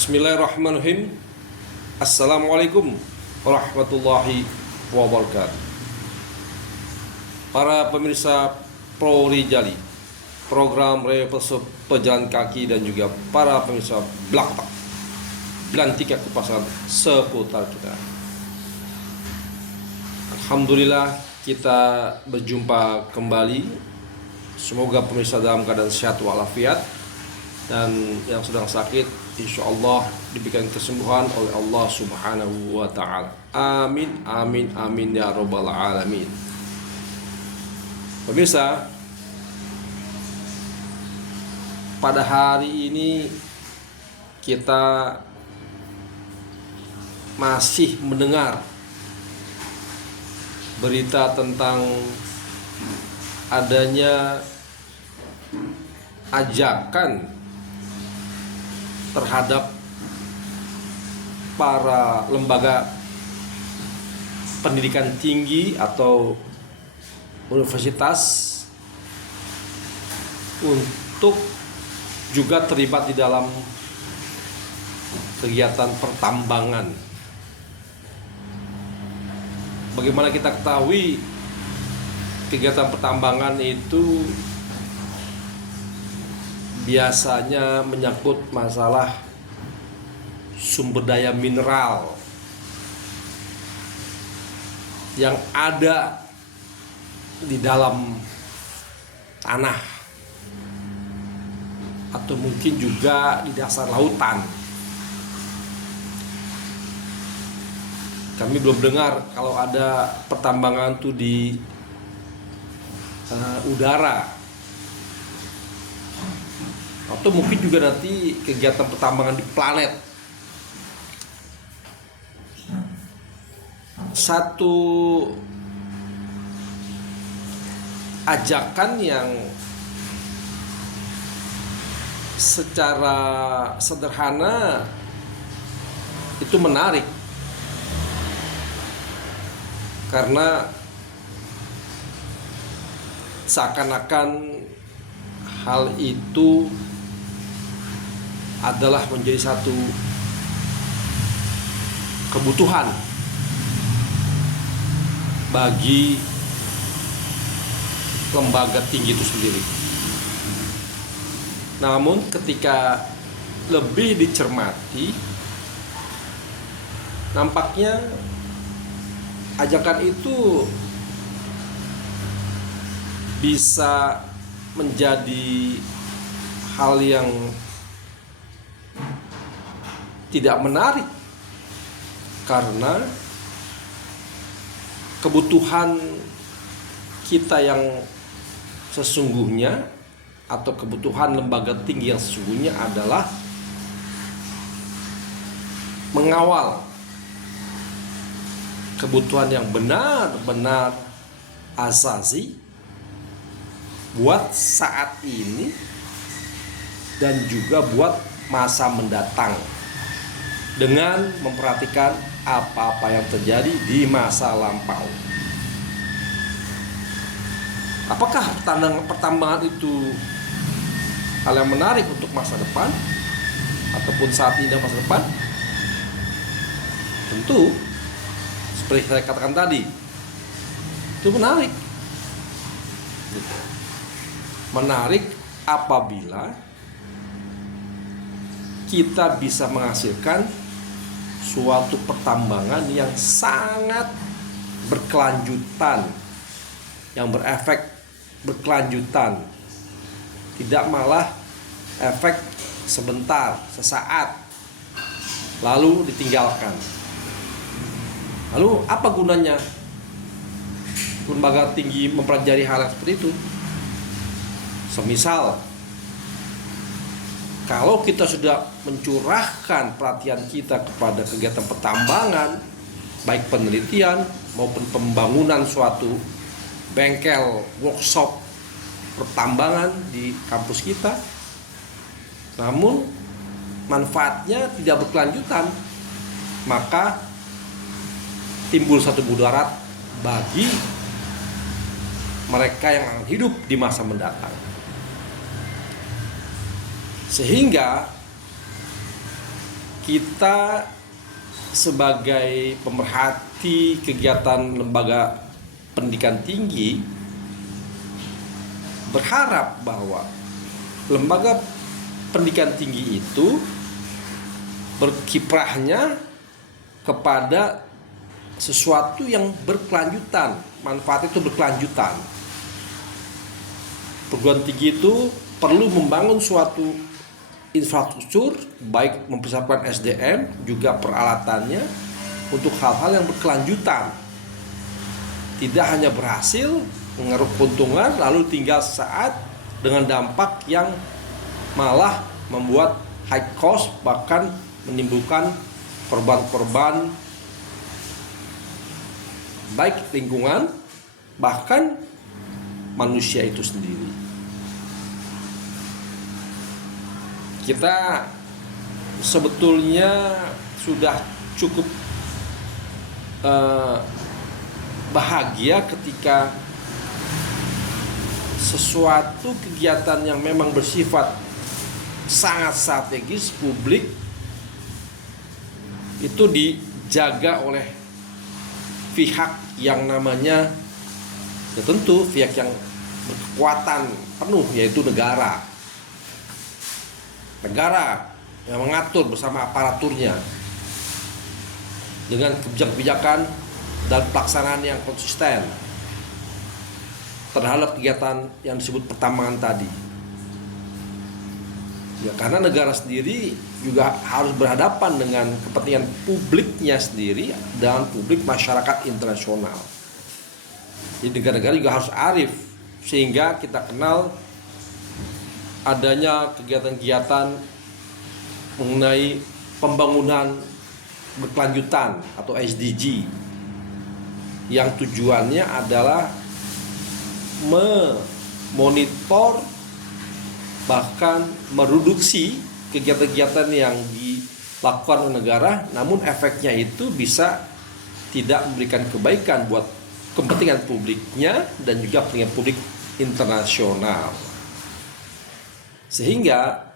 Bismillahirrahmanirrahim. Assalamualaikum warahmatullahi wabarakatuh. Para pemirsa Pro Rijali, program reverse pejalan kaki, dan juga para pemirsa Blakpak, belantika kupasan seputar kita. Alhamdulillah kita berjumpa kembali. Semoga pemirsa dalam keadaan sehat walafiat, dan yang sedang sakit insya Allah diberikan kesembuhan oleh Allah Subhanahu wa ta'ala. Amin, amin, amin ya robbal alamin. Pemirsa, pada hari ini kita masih mendengar berita tentang adanya ajakan terhadap para lembaga pendidikan tinggi atau universitas untuk juga terlibat di dalam kegiatan pertambangan. Bagaimana kita ketahui, kegiatan pertambangan itu biasanya menyangkut masalah sumber daya mineral yang ada di dalam tanah atau mungkin juga di dasar lautan. Kami belum dengar kalau ada pertambangan itu di udara, atau mungkin juga nanti kegiatan pertambangan di planet. Satu ajakan yang secara sederhana itu menarik, karena seakan-akan hal itu adalah menjadi satu kebutuhan bagi lembaga tinggi itu sendiri. Namun ketika lebih dicermati, nampaknya ajakan itu bisa menjadi hal yang tidak menarik, karena kebutuhan kita yang sesungguhnya atau kebutuhan lembaga tinggi yang sesungguhnya adalah mengawal kebutuhan yang benar-benar asasi buat saat ini dan juga buat masa mendatang, dengan memperhatikan apa-apa yang terjadi di masa lampau. Apakah pertambangan itu hal yang menarik untuk masa depan ataupun saat ini dan masa depan? Tentu, seperti saya katakan tadi, itu menarik. Menarik apabila kita bisa menghasilkan suatu pertambangan yang sangat berkelanjutan, yang berefek berkelanjutan, tidak malah efek sebentar, sesaat, lalu ditinggalkan. Lalu apa gunanya lembaga tinggi mempelajari hal yang seperti itu? Semisal, kalau kita sudah mencurahkan perhatian kita kepada kegiatan pertambangan, baik penelitian maupun pembangunan suatu bengkel workshop pertambangan di kampus kita, namun manfaatnya tidak berkelanjutan, maka timbul satu mudarat bagi mereka yang akan hidup di masa mendatang. Sehingga kita sebagai pemerhati kegiatan lembaga pendidikan tinggi berharap bahwa lembaga pendidikan tinggi itu berkiprahnya kepada sesuatu yang berkelanjutan, manfaat itu berkelanjutan. Perguruan tinggi itu perlu membangun suatu infrastruktur, baik mempersiapkan SDM juga peralatannya untuk hal-hal yang berkelanjutan. Tidak hanya berhasil mengeruk keuntungan lalu tinggal saat dengan dampak yang malah membuat high cost, bahkan menimbulkan korban-korban baik lingkungan bahkan manusia itu sendiri. Kita sebetulnya sudah cukup bahagia ketika sesuatu kegiatan yang memang bersifat sangat strategis publik itu dijaga oleh pihak yang namanya, ya tentu pihak yang berkekuatan penuh, yaitu negara yang mengatur bersama aparaturnya dengan kebijakan dan pelaksanaan yang konsisten terhadap kegiatan yang disebut pertambangan tadi. Ya, karena negara sendiri juga harus berhadapan dengan kepentingan publiknya sendiri dan publik masyarakat internasional. Jadi negara-negara juga harus arif, sehingga kita kenal adanya kegiatan-kegiatan mengenai pembangunan berkelanjutan atau SDG yang tujuannya adalah memonitor bahkan mereduksi kegiatan-kegiatan yang dilakukan oleh negara, namun efeknya itu bisa tidak memberikan kebaikan buat kepentingan publiknya dan juga kepentingan publik internasional. Sehingga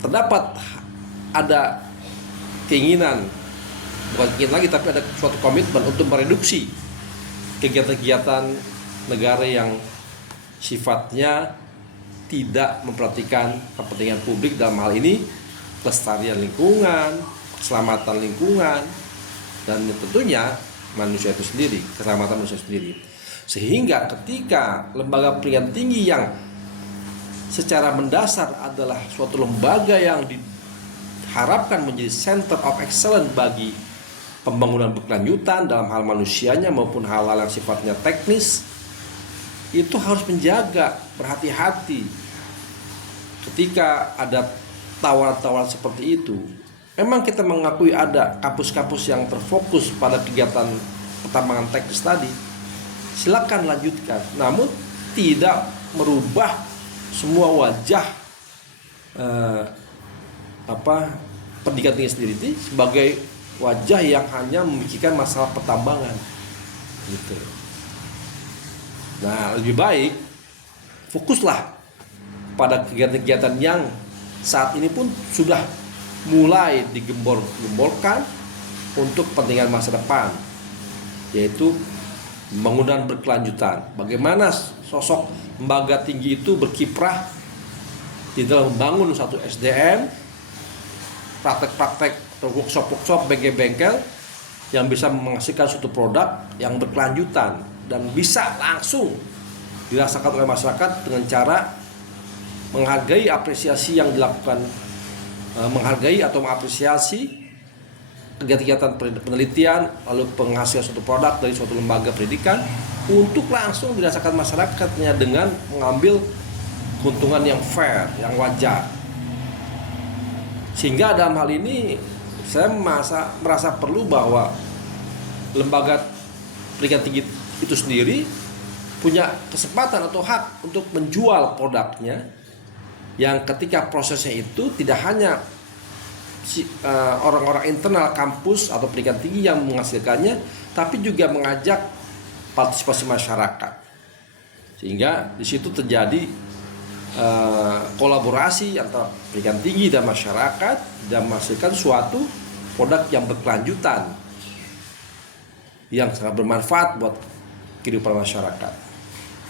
terdapat ada keinginan, bukan keinginan lagi, tapi ada suatu komitmen untuk mereduksi kegiatan-kegiatan negara yang sifatnya tidak memperhatikan kepentingan publik, dalam hal ini kelestarian lingkungan, keselamatan lingkungan, dan tentunya manusia itu sendiri, keselamatan manusia sendiri. Sehingga ketika lembaga pendidikan tinggi yang secara mendasar adalah suatu lembaga yang diharapkan menjadi center of excellence bagi pembangunan berkelanjutan dalam hal manusianya maupun hal-hal yang sifatnya teknis, itu harus menjaga, berhati-hati ketika ada tawaran-tawaran seperti itu. Memang kita mengakui ada kampus-kampus yang terfokus pada kegiatan pertambangan teknis tadi, silakan lanjutkan, namun tidak merubah semua wajah pendidikan tinggi sendiri itu sebagai wajah yang hanya memikirkan masalah pertambangan gitu. Nah, lebih baik fokuslah pada kegiatan-kegiatan yang saat ini pun sudah mulai digembor-gemborkan untuk kepentingan masa depan, yaitu pembangunan berkelanjutan. Bagaimana sosok lembaga tinggi itu berkiprah di dalam membangun satu SDM, praktek-praktek atau workshop-workshop, bengkel-bengkel yang bisa menghasilkan suatu produk yang berkelanjutan dan bisa langsung dirasakan oleh masyarakat dengan cara menghargai apresiasi yang dilakukan, menghargai atau mengapresiasi kegiatan penelitian lalu penghasil suatu produk dari suatu lembaga pendidikan untuk langsung dirasakan masyarakatnya dengan mengambil keuntungan yang fair, yang wajar. Sehingga dalam hal ini saya merasa perlu bahwa lembaga pendidikan tinggi itu sendiri punya kesempatan atau hak untuk menjual produknya, yang ketika prosesnya itu tidak hanya orang-orang internal kampus atau pendidikan tinggi yang menghasilkannya, tapi juga mengajak partisipasi masyarakat, sehingga di situ terjadi kolaborasi antara pendidikan tinggi dan masyarakat dan menghasilkan suatu produk yang berkelanjutan yang sangat bermanfaat buat kehidupan masyarakat.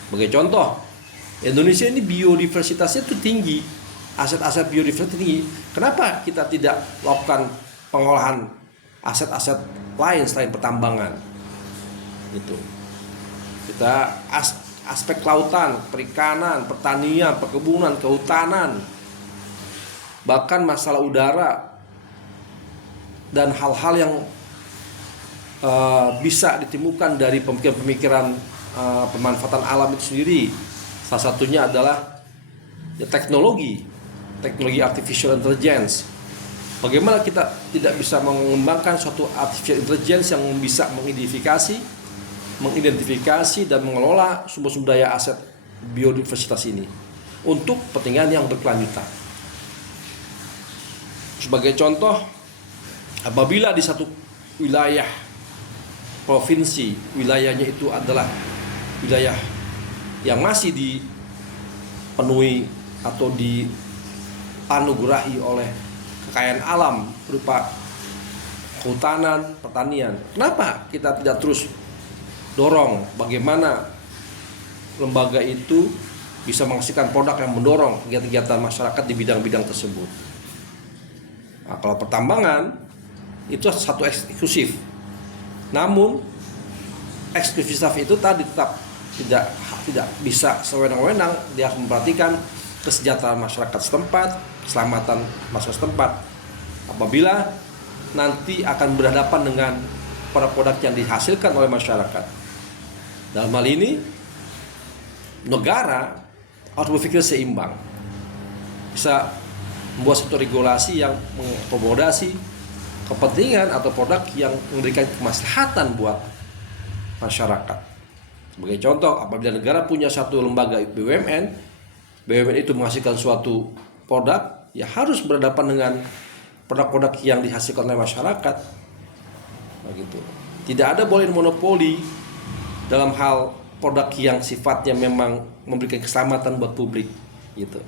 Sebagai contoh, Indonesia ini biodiversitasnya itu tinggi, aset-aset biodiversitas tinggi. Kenapa kita tidak lakukan pengolahan aset-aset lain selain pertambangan? Itu kita aspek kelautan, perikanan, pertanian, perkebunan, kehutanan, bahkan masalah udara dan hal-hal yang bisa ditemukan dari pemikiran-pemikiran pemanfaatan alam itu sendiri. Salah satunya adalah teknologi artificial intelligence. Bagaimana kita tidak bisa mengembangkan suatu artificial intelligence yang bisa mengidentifikasi dan mengelola sumber-sumber daya aset biodiversitas ini untuk kepentingan yang berkelanjutan. Sebagai contoh, apabila di satu wilayah provinsi, wilayahnya itu adalah wilayah yang masih dipenuhi atau dianugerahi oleh kekayaan alam berupa kehutanan, pertanian, kenapa kita tidak terus dorong bagaimana lembaga itu bisa menghasilkan produk yang mendorong kegiatan masyarakat di bidang-bidang tersebut? Nah, kalau pertambangan itu satu eksklusif, namun eksklusivitas itu tadi tetap tidak bisa sewenang-wenang. Dia harus memperhatikan kesejahteraan masyarakat setempat, keselamatan masyarakat setempat. Apabila nanti akan berhadapan dengan produk-produk yang dihasilkan oleh masyarakat, dalam hal ini negara harus berpikir seimbang, bisa membuat satu regulasi yang mengakomodasi kepentingan atau produk yang memberikan kemaslahatan buat masyarakat. Sebagai contoh, apabila negara punya satu lembaga BUMN itu menghasilkan suatu produk, ya harus berhadapan dengan produk-produk yang dihasilkan oleh masyarakat. Begitu. Tidak ada boleh monopoli dalam hal produk yang sifatnya memang memberikan keselamatan buat publik, gitu.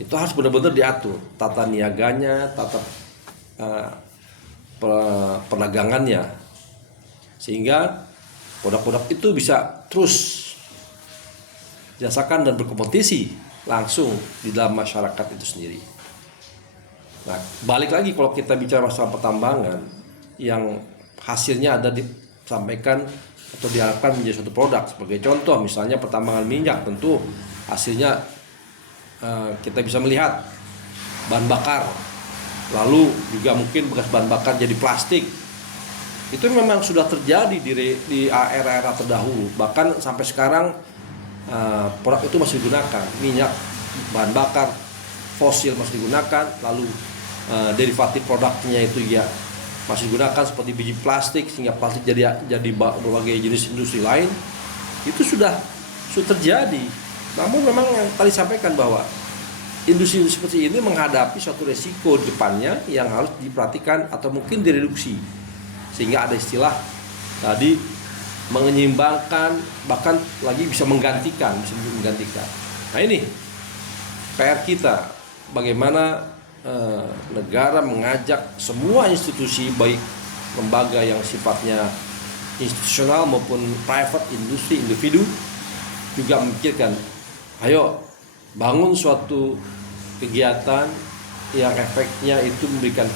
Itu harus benar-benar diatur tata niaganya, tata perdagangannya, sehingga produk-produk itu bisa terus dirasakan dan berkompetisi langsung di dalam masyarakat itu sendiri. Nah, balik lagi kalau kita bicara masalah pertambangan yang hasilnya ada disampaikan atau diharapkan menjadi suatu produk. Sebagai contoh, misalnya pertambangan minyak, tentu hasilnya kita bisa melihat bahan bakar, lalu juga mungkin bekas bahan bakar jadi plastik. Itu memang sudah terjadi di era-era terdahulu. Bahkan sampai sekarang produk itu masih digunakan. Minyak, bahan bakar fosil masih digunakan, lalu derivatif produknya itu ya masih digunakan seperti biji plastik, sehingga plastik jadi berbagai jenis industri lain. Itu sudah terjadi. Namun memang yang tadi sampaikan bahwa industri seperti ini menghadapi suatu resiko di depannya yang harus diperhatikan atau mungkin direduksi, sehingga ada istilah tadi menyeimbangkan, bahkan lagi bisa menggantikan. Nah, ini PR kita, bagaimana negara mengajak semua institusi, baik lembaga yang sifatnya institusional maupun private industri, individu, juga memikirkan, ayo bangun suatu kegiatan yang efeknya itu memberikan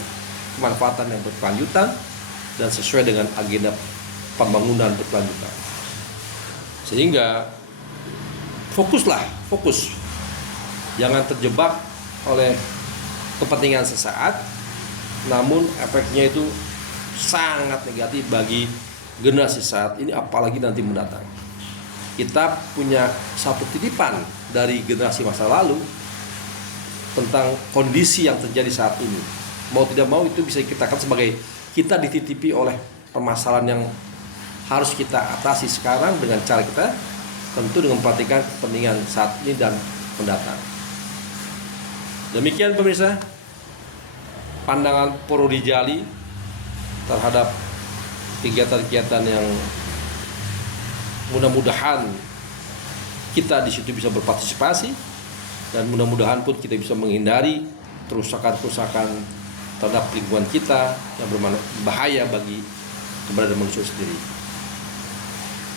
kemanfaatan yang berkelanjutan dan sesuai dengan agenda pembangunan berkelanjutan. Sehingga fokus, jangan terjebak oleh kepentingan sesaat, namun efeknya itu sangat negatif bagi generasi saat ini, apalagi nanti mendatang. Kita punya satu titipan dari generasi masa lalu tentang kondisi yang terjadi saat ini. Mau tidak mau itu bisa kita katakan sebagai kita dititipi oleh permasalahan yang harus kita atasi sekarang dengan cara kita tentu dengan memperhatikan kepentingan saat ini dan mendatang. Demikian pemirsa, pandangan Purwodijali terhadap kegiatan-kegiatan yang mudah-mudahan kita di situ bisa berpartisipasi dan mudah-mudahan pun kita bisa menghindari kerusakan-kerusakan terhadap lingkungan kita yang berbahaya bagi keberadaan manusia sendiri,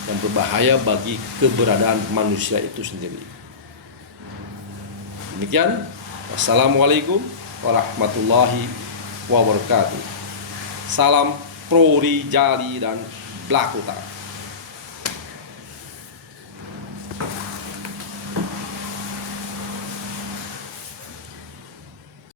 yang berbahaya bagi keberadaan manusia itu sendiri. Demikian, wassalamualaikum warahmatullahi wabarakatuh. Salam pro rijali dan blakuta.